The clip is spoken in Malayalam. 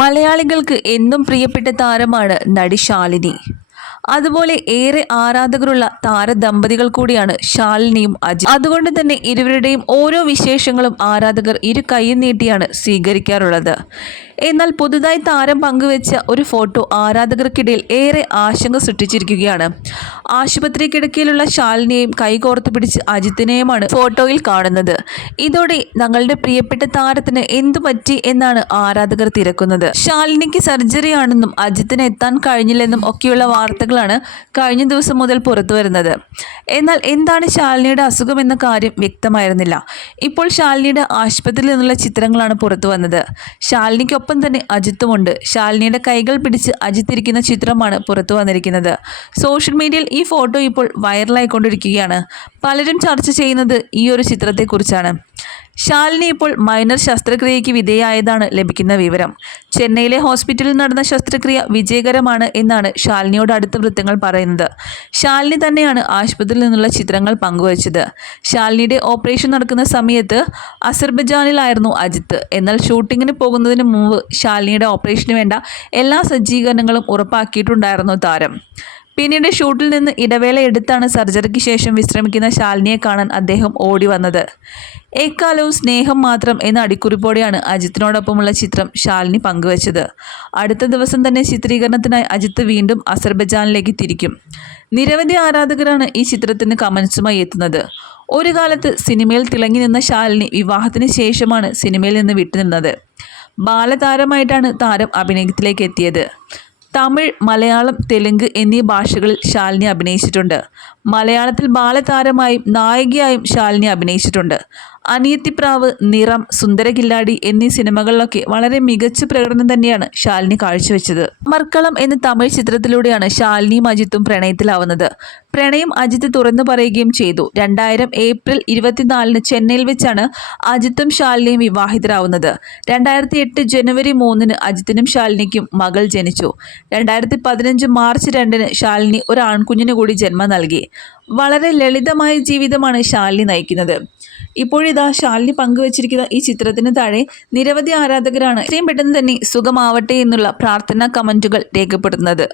മലയാളികൾക്ക് എന്നും പ്രിയപ്പെട്ട താരമാണ് നടി ശാലിനി. അതുപോലെ ഏറെ ആരാധകരുള്ള താരദമ്പതികൾ കൂടിയാണ് ശാലിനിയും അജി. അതുകൊണ്ട് തന്നെ ഇരുവരുടെയും ഓരോ വിശേഷങ്ങളും ആരാധകർ ഇരു കൈ നീട്ടിയാണ് സ്വീകരിക്കാറുള്ളത്. എന്നാൽ പുതുതായി താരം പങ്കുവെച്ച ഒരു ഫോട്ടോ ആരാധകർക്കിടയിൽ ഏറെ ആശങ്ക സൃഷ്ടിച്ചിരിക്കുകയാണ്. ആശുപത്രി കിടക്കയിലുള്ള ശാലിനെയും കൈകോർത്ത് പിടിച്ച് അജിത്തിനെയുമാണ് ഫോട്ടോയിൽ കാണുന്നത്. ഇതോടെ ഞങ്ങളുടെ പ്രിയപ്പെട്ട താരത്തിന് എന്തു പറ്റി എന്നാണ് ആരാധകർ തിരക്കുന്നത്. ശാലിനിക്ക് സർജറി ആണെന്നും അജിത്തിന് എത്താൻ കഴിഞ്ഞില്ലെന്നും ഒക്കെയുള്ള വാർത്തകളാണ് കഴിഞ്ഞ ദിവസം മുതൽ പുറത്തുവരുന്നത് എന്നാൽ എന്താണ് ശാലിനിയുടെ അസുഖം എന്ന കാര്യം വ്യക്തമായിരുന്നില്ല. ഇപ്പോൾ ശാലിനിയുടെ ആശുപത്രിയിൽ നിന്നുള്ള ചിത്രങ്ങളാണ് പുറത്തു വന്നത്. ശാലിനിക്കൊപ്പം തന്നെ അജിത്തുമുണ്ട് ശാലിനിയുടെ കൈകൾ പിടിച്ച് അജിത്ത് ഇരിക്കുന്ന ചിത്രമാണ് പുറത്തു വന്നിരിക്കുന്നത്. സോഷ്യൽ മീഡിയയിൽ ഈ ഫോട്ടോ ഇപ്പോൾ വൈറലായിക്കൊണ്ടിരിക്കുകയാണ്. പലരും ചർച്ച ചെയ്യുന്നത് ഈ ഒരു ചിത്രത്തെക്കുറിച്ചാണ്. ശാലിനി ഇപ്പോൾ മൈനർ ശസ്ത്രക്രിയയ്ക്ക് വിധേയായതാണ് ലഭിക്കുന്ന വിവരം. ചെന്നൈയിലെ ഹോസ്പിറ്റലിൽ നടന്ന ശസ്ത്രക്രിയ വിജയകരമാണ് എന്നാണ് ശാലിനിയോട് അടുത്ത വൃത്തങ്ങൾ പറയുന്നത്. ശാലിനി തന്നെയാണ് ആശുപത്രിയിൽ നിന്നുള്ള ചിത്രങ്ങൾ പങ്കുവച്ചത്. ശാലിനിയുടെ ഓപ്പറേഷൻ നടക്കുന്ന സമയത്ത് അസർബജാനിലായിരുന്നു അജിത്ത്. എന്നാൽ ഷൂട്ടിങ്ങിന് പോകുന്നതിന് മുമ്പ് ശാലിനിയുടെ ഓപ്പറേഷന് വേണ്ട എല്ലാ സജ്ജീകരണങ്ങളും ഉറപ്പാക്കിയിട്ടുണ്ടായിരുന്നു താരം. പിന്നീട് ഷൂട്ടിൽ നിന്ന് ഇടവേള എടുത്താണ് സർജറിക്ക് ശേഷം വിശ്രമിക്കുന്ന ശാലിനിയെ കാണാൻ അദ്ദേഹം ഓടി വന്നത്. എക്കാലവും സ്നേഹം മാത്രം എന്ന അടിക്കുറിപ്പോടെയാണ് അജിത്തിനോടൊപ്പമുള്ള ചിത്രം ശാലിനി പങ്കുവച്ചത്. അടുത്ത ദിവസം തന്നെ ചിത്രീകരണത്തിനായി അജിത്ത് വീണ്ടും അസർബജാനിലേക്ക് തിരിക്കും. നിരവധി ആരാധകരാണ് ഈ ചിത്രത്തിന് കമൻസുമായി എത്തുന്നത്. ഒരു കാലത്ത് സിനിമയിൽ തിളങ്ങി നിന്ന ശാലിനി വിവാഹത്തിന് ശേഷമാണ് സിനിമയിൽ നിന്ന് വിട്ടുനിന്നത് ബാലതാരമായിട്ടാണ് താരം അഭിനയത്തിലേക്ക് എത്തിയത്. തമിഴ് മലയാളം തെലുങ്ക് എന്നീ ഭാഷകളിൽ ശാലിനി അഭിനയിച്ചിട്ടുണ്ട്. മലയാളത്തിൽ ബാലതാരമായും നായികയായും ശാലിനി അഭിനയിച്ചിട്ടുണ്ട്. അനിയത്തിപ്രാവ് നിറം സുന്ദരകില്ലാടി എന്നീ സിനിമകളിലൊക്കെ വളരെ മികച്ച പ്രകടനം തന്നെയാണ് ശാലിനി കാഴ്ചവെച്ചത്. മർക്കളം എന്ന തമിഴ് ചിത്രത്തിലൂടെയാണ് ശാലിനിയും അജിത്തും പ്രണയത്തിലാവുന്നത്. പ്രണയം അജിത്ത് തുറന്നു പറയുകയും ചെയ്തു. രണ്ടായിരം ഏപ്രിൽ ഇരുപത്തിനാലിന് ചെന്നൈയിൽ വെച്ചാണ് അജിത്തും ശാലിനിയും വിവാഹിതരാവുന്നത്. രണ്ടായിരത്തി എട്ട് ജനുവരി മൂന്നിന് അജിത്തിനും ശാലിനിക്കും മകൾ ജനിച്ചു. രണ്ടായിരത്തി പതിനഞ്ച് മാർച്ച് രണ്ടിന് ശാലിനി ഒരു ആൺകുഞ്ഞിന് കൂടി ജന്മം നൽകി. വളരെ ലളിതമായ ജീവിതമാണ് ശാലിനി നയിക്കുന്നത്. ഇപ്പോഴിതാ ശാലിനി പങ്കുവച്ചിരിക്കുന്ന ഈ ചിത്രത്തിന് താഴെ നിരവധി ആരാധകരാണ് ഇത്രയും പെട്ടെന്ന് തന്നെ സുഖമാവട്ടെ എന്നുള്ള പ്രാർത്ഥനാ കമന്റുകൾ രേഖപ്പെടുത്തുന്നത്.